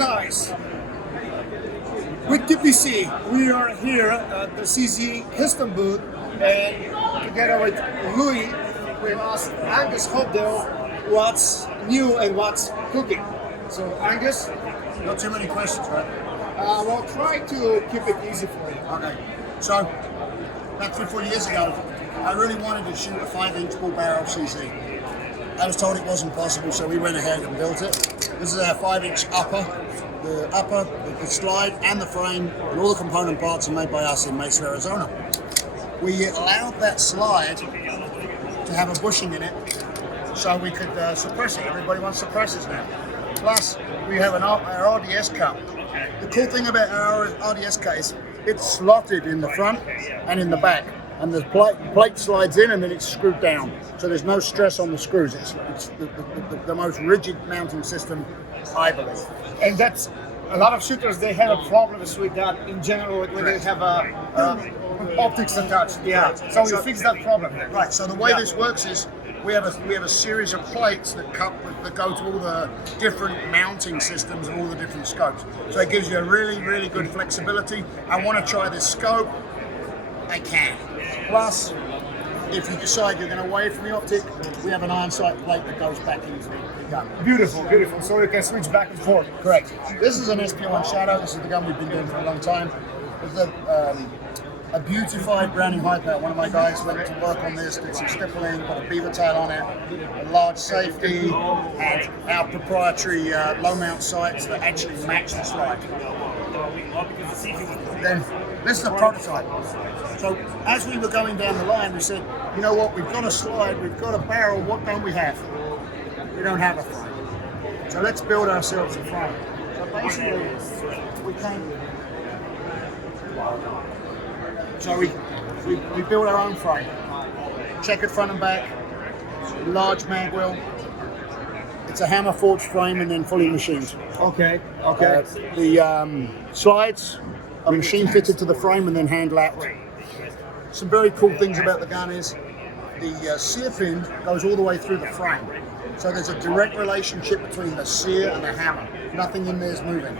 guys, with TPC, we are here at the CZ Houston booth, and together with Louis, we asked Angus Hobdell what's new and what's cooking. So Angus, not too many questions, right? we'll try to keep it easy for you. Okay, so about 3-4 years ago, I really wanted to shoot a 5-inch bull barrel CZ. I was told it wasn't possible, so we went ahead and built it. This is our 5-inch upper. The slide and the frame and all the component parts are made by us in Mesa, Arizona. We allowed that slide to have a bushing in it so we could suppress it. Everybody wants suppressors now. Plus, we have our RDS cut. The cool thing about our RDS cut is it's slotted in the front and in the back. And the plate slides in and then it's screwed down. So there's no stress on the screws. It's the most rigid mounting system, I believe. And that's, a lot of shooters, they have problems with that in general when they have optics attached. Yeah. So we fix that problem. Right, so the way this works is we have a series of plates that go to all the different mounting systems of all the different scopes. So it gives you a really, really good flexibility. I want to try this scope. I can. Plus, if you decide you're going to away from the optic, we have an iron sight plate that goes back into the gun. Beautiful, beautiful. So you can switch back and forth. Correct. This is an SP1 Shadow. This is the gun we've been doing for a long time. It's a beautified Browning Hi-Power. One of my guys went to work on this, did some stippling, put a beaver tail on it, a large safety, and our proprietary low mount sights that actually match the slide. Then this is a prototype. So as we were going down the line, we said, you know what, we've got a slide, we've got a barrel, what don't we have? We don't have a frame. So let's build ourselves a frame. So basically, we came... So we built our own frame. Checkered front and back, large mag wheel. It's a hammer forged frame and then fully machined. Okay, okay. The slides are machine fitted to the frame and then hand lapped. Some very cool things about the gun is the sear pin goes all the way through the frame. So there's a direct relationship between the sear and the hammer. Nothing in there is moving.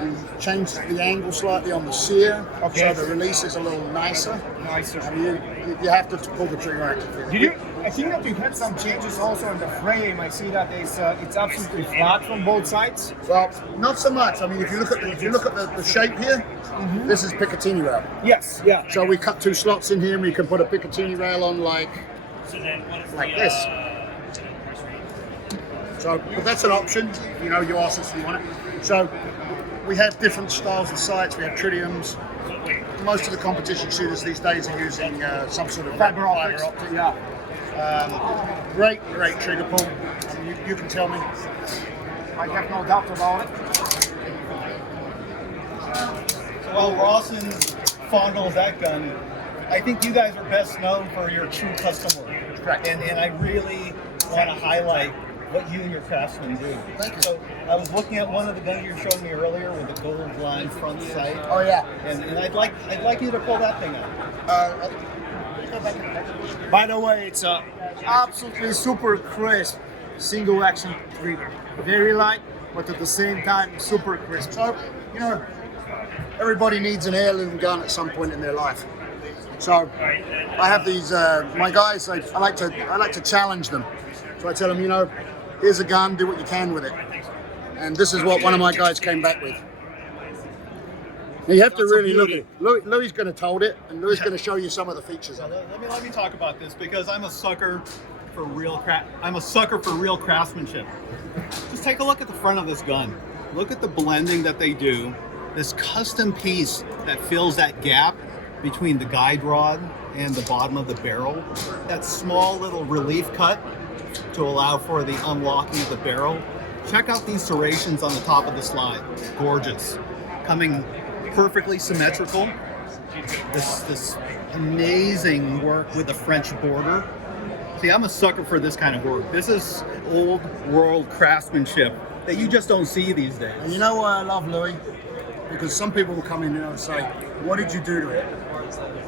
We changed the angle slightly on the sear, so the release is a little nicer. And you have to pull the trigger actively. I think that you had some changes also in the frame. I see that it's absolutely flat from both sides. Well, not so much. I mean, if you look at the shape here, this is Picatinny rail. Yes, yeah. So we cut 2 slots in here, and we can put a Picatinny rail on like this. So, but that's an option. You know, you ask us if you want it. So we have different styles of sights. We have tritiums. Most of the competition shooters these days are using some sort of fiber optic. Yeah. Great trigger pull. You can tell me. I have no doubt about it. Well, Rawson fondles that gun. I think you guys are best known for your true custom work. Correct. And I really want to highlight what you and your craftsmen do. Thank you. So I was looking at one of the guns you were showing me earlier with the gold line front sight. Oh yeah. And I'd like you to pull that thing out. By the way, it's a absolutely super crisp single action trigger. Very light, but at the same time super crisp. So, you know, everybody needs an heirloom gun at some point in their life. So I have these my guys. I like to challenge them. So I tell them, you know, here's a gun, do what you can with it. And this is what one of my guys came back with. Now you have to really look at it. Louis going to hold it, and Louis is going to show you some of the features of it. Let me talk about this because I'm a sucker for real craftsmanship. Just take a look at the front of this gun. Look at the blending that they do. This custom piece that fills that gap between the guide rod and the bottom of the barrel. That small little relief cut to allow for the unlocking of the barrel. Check out these serrations on the top of the slide. Gorgeous. Coming perfectly symmetrical. This amazing work with the French border. See, I'm a sucker for this kind of work. This is old world craftsmanship that you just don't see these days. And you know why I love Louis? Because some people will come in here and say, what did you do to it?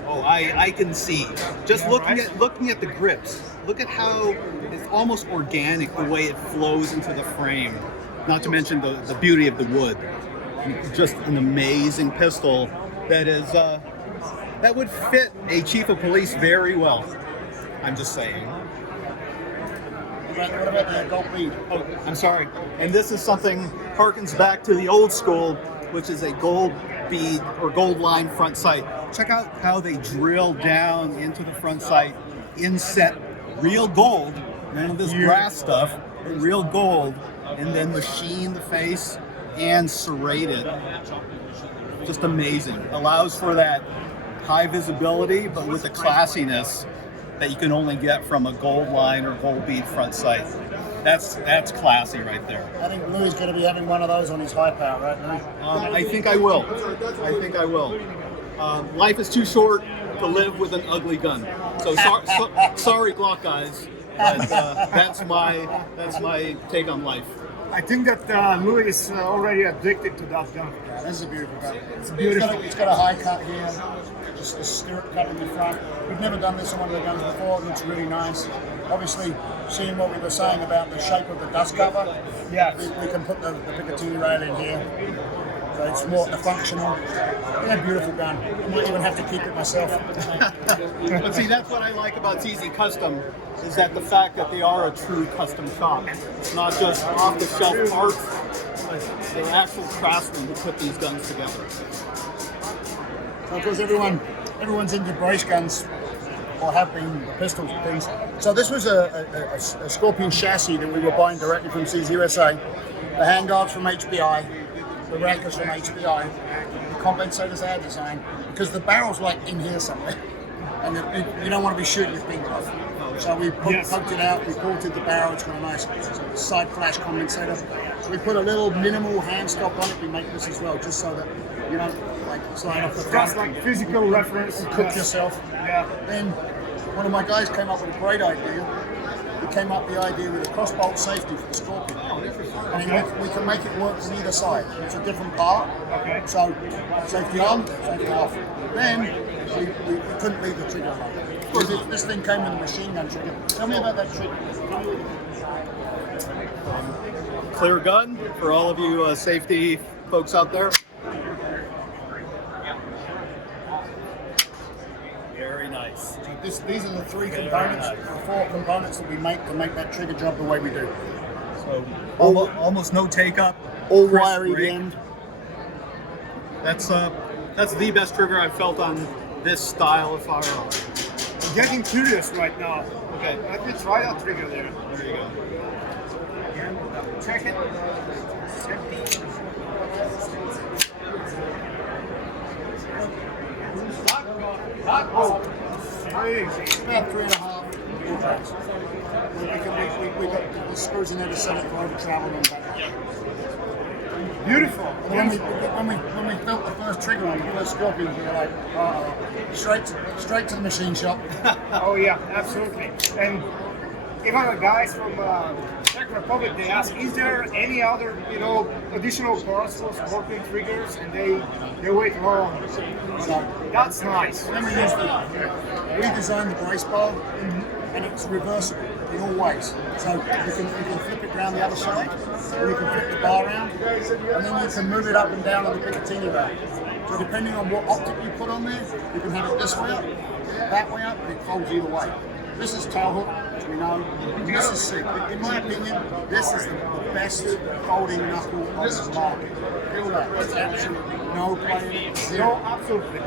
Oh, I can see. Just looking at the grips. Look at how it's almost organic the way it flows into the frame. Not to mention the beauty of the wood. Just an amazing pistol that is that would fit a chief of police very well. I'm just saying. What about the gold bead? Oh, I'm sorry. And this is something harkens back to the old school, which is a gold bead or gold line front sight. Check out how they drill down into the front sight, inset real gold, none of this brass stuff, but real gold, and then machine the face and serrate it. Just amazing. Allows for that high visibility, but with the classiness that you can only get from a gold line or gold bead front sight. That's classy right there. I think Louis is going to be having one of those on his Hi-Power, right now. I think I will. Life is too short to live with an ugly gun. So sorry, Glock guys, but that's my take on life. I think that Louis is already addicted to that gun. Yeah, this is a beautiful gun. It's beautiful. It's got a high cut here, just a stirrup cut in the front. We've never done this on one of the guns before. It looks really nice. Obviously, seeing what we were saying about the shape of the dust cover, Yes. we can put the Picatinny rail in here. So it's more functional. Yeah, beautiful gun. I might even have to keep it myself. But see, that's what I like about CZ Custom, is that the fact that they are a true custom shop. It's not just off-the-shelf parts, but they're actual craftsmen who put these guns together. So of course everyone's into brace guns, or have been, the pistols and things. So this was a Scorpion chassis that we were buying directly from CZUSA. The handguards from HBI, the rackers from HBI, the compensators our design, because the barrel's like in here somewhere, and you don't want to be shooting your finger off. So we poked it out, we bolted the barrel, it's got a nice side flash compensator. So we put a little minimal hand stop on it, we make this as well, just so that you don't like slide off the front. Just like physical reference. Cook yourself. Yeah. Then one of my guys came up with a great idea. He came up with the idea with a crossbolt safety for the Scorpion. And we can make it work from either side. It's a different part. Okay. So safety on, safety off. Then we couldn't leave the trigger alone. Because this thing came with a machine gun trigger. Tell me about that trigger. Clear gun for all of you safety folks out there. Very nice. So these are the three components, the four components that we make to make that trigger job the way we do. So almost no take up. All crisp wire rig. EDM'd. That's the best trigger I've felt on this style of firearm. I'm getting curious right now. Okay, Let me try that trigger there. there you go. Check it. Oh, crazy. About 3.5 inches. We got the screws in there to set it for over travel and back. Beautiful. When we built the first trigger on the first Scorpion, we were like, straight to the machine shop. Oh yeah, absolutely. And even the guys from Czech Republic, they ask, is there any other, additional parts for Scorpion triggers? And they wait long. So that's nice. Then we designed the brace bar, and it's reversible in all ways. So you can flip it around the other side, and you can flip the bar around, and then you can move it up and down on the Picatinny rail. So depending on what optic you put on there, you can have it this way up, that way up, and it folds either way. This is tail hook, as we know, and this is SIG. In my opinion, this is the best folding knuckle on the market. Feel that. There's absolutely no play in it. No, Zero. absolutely.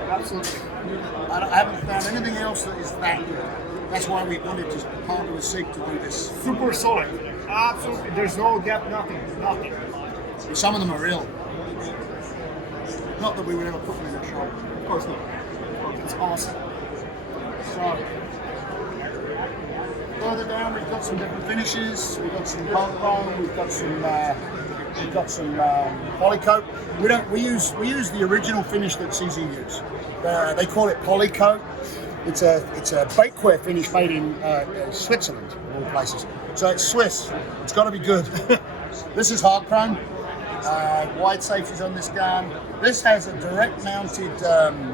I haven't found anything else that is that good. That's why we wanted to partner with SIG to do this. Super solid. Absolutely. There's no gap, nothing. Some of them are real. Not that we would ever put them in a shop. Of course not. It's awesome. So, further down, we've got some different finishes. We've got some Polycoat. We've got some Polycoat. We use the original finish that CZ use. They call it Polycoat. It's a bakeware finish made in Switzerland, of all places. So it's Swiss. It's got to be good. This is hard chrome. Wide safeties on this gun. This has a direct mounted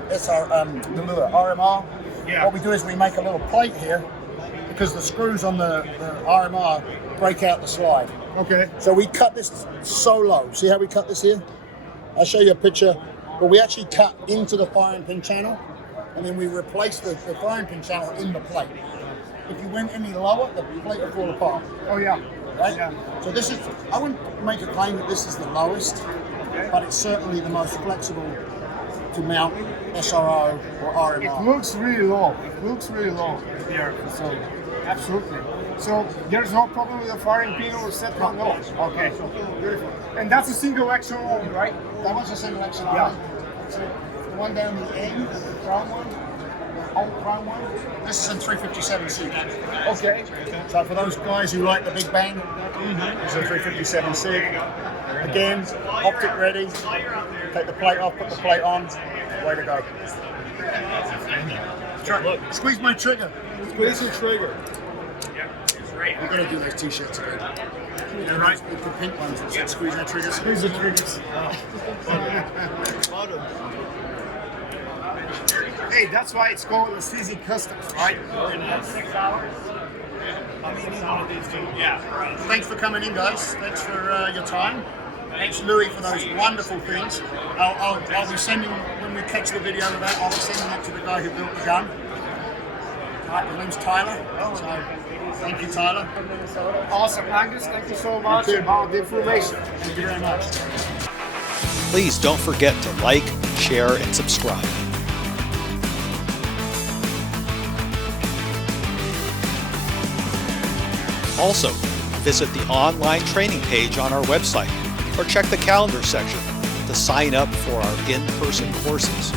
RMR. Yeah. What we do is we make a little plate here because the screws on the RMR break out the slide. Okay. So we cut this so low. See how we cut this here? I'll show you a picture. But we actually cut into the firing pin channel, and then we replace the firing pin channel in the plate. If you went any lower, the plate would fall apart. Oh yeah. Right? Yeah. So this is, I wouldn't make a claim that this is the lowest, but it's certainly the most flexible to mount SRO or RMR. It looks really low. It looks really low here. So absolutely. So there's no problem with the firing pin or set mount? No. Okay. Beautiful. And that's a single action only, right? That one's a single action. Yeah. So the one down the end, the crown one, old crown one. This is in 357C. Okay. So for those guys who like the big bang, this is a 357C. Again, optic ready. Take the plate off, put the plate on. Way to go. Squeeze my trigger. Squeeze the trigger. We're gonna do those t-shirts again. Yeah, right. The pink ones that said squeeze that trigger. Squeeze the triggers. Hey, that's why it's called the CZ Customs, right? 6 hours. I mean, he's one of these two. Yeah. Thanks for coming in, guys. Thanks for your time. Thanks, Louis, for those wonderful things. I'll be sending, when we catch the video of that, I'll be sending that to the guy who built the gun. His name's Tyler. So, thank you, Tyler. Awesome, Angus. Thank you so much Thank you. about the information. Thank you very much. Please don't forget to like, share, and subscribe. Also, visit the online training page on our website or check the calendar section to sign up for our in-person courses.